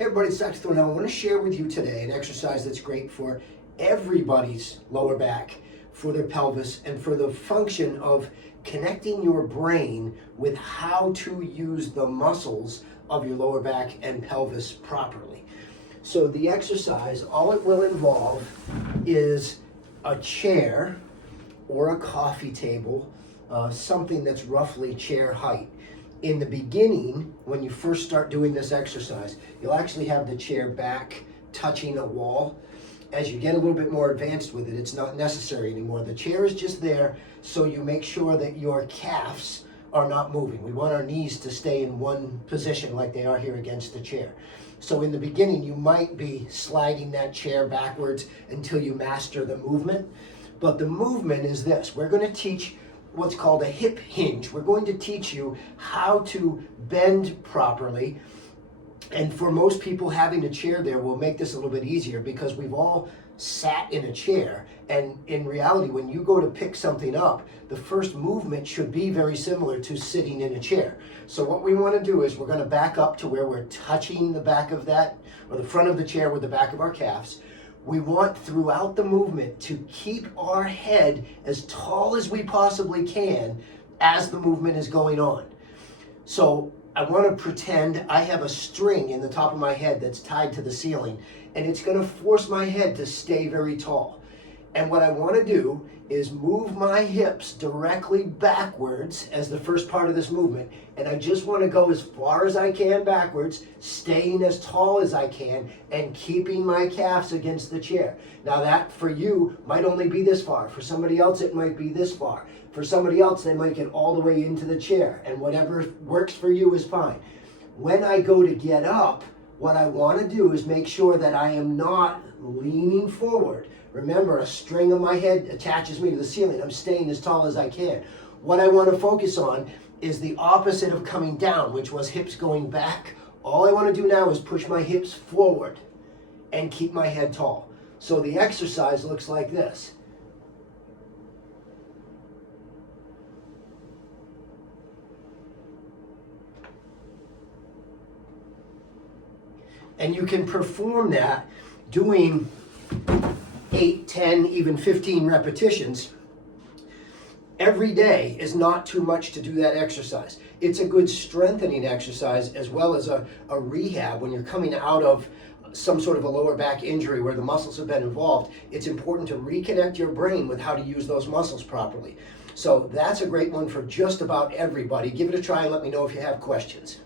Hey everybody, it's Dr. Thornell. I want to share with you today an exercise that's great for everybody's lower back, for their pelvis, and for the function of connecting your brain with how to use the muscles of your lower back and pelvis properly. So the exercise, all it will involve is a chair or a coffee table, something that's roughly chair height. In the beginning, when you first start doing this exercise, you'll actually have the chair back touching a wall. As you get a little bit more advanced with it, it's not necessary anymore. The chair is just there so you make sure that your calves are not moving. We want our knees to stay in one position like they are here against the chair. So in the beginning, you might be sliding that chair backwards until you master the movement. But the movement is this. We're going to teach what's called a hip hinge. We're going to teach you how to bend properly. And for most people, having a chair there will make this a little bit easier because we've all sat in a chair. And in reality, when you go to pick something up, the first movement should be very similar to sitting in a chair. So what we want to do is we're going to back up to where we're touching the back of that, or the front of the chair with the back of our calves. We want throughout the movement to keep our head as tall as we possibly can as the movement is going on. So I want to pretend I have a string in the top of my head that's tied to the ceiling, and it's going to force my head to stay very tall. And what I want to do is move my hips directly backwards as the first part of this movement. And I just want to go as far as I can backwards, staying as tall as I can, and keeping my calves against the chair. Now that for you might only be this far. For somebody else, it might be this far. For somebody else, they might get all the way into the chair. And whatever works for you is fine. When I go to get up, what I want to do is make sure that I am not leaning forward. Remember, a string on my head attaches me to the ceiling. I'm staying as tall as I can. What I want to focus on is the opposite of coming down, which was hips going back. All I want to do now is push my hips forward and keep my head tall. So the exercise looks like this. And you can perform that doing 8, 10, even 15 repetitions. Every day is not too much to do that exercise. It's a good strengthening exercise as well as a rehab when you're coming out of some sort of a lower back injury where the muscles have been involved. It's important to reconnect your brain with how to use those muscles properly. So that's a great one for just about everybody. Give it a try and let me know if you have questions.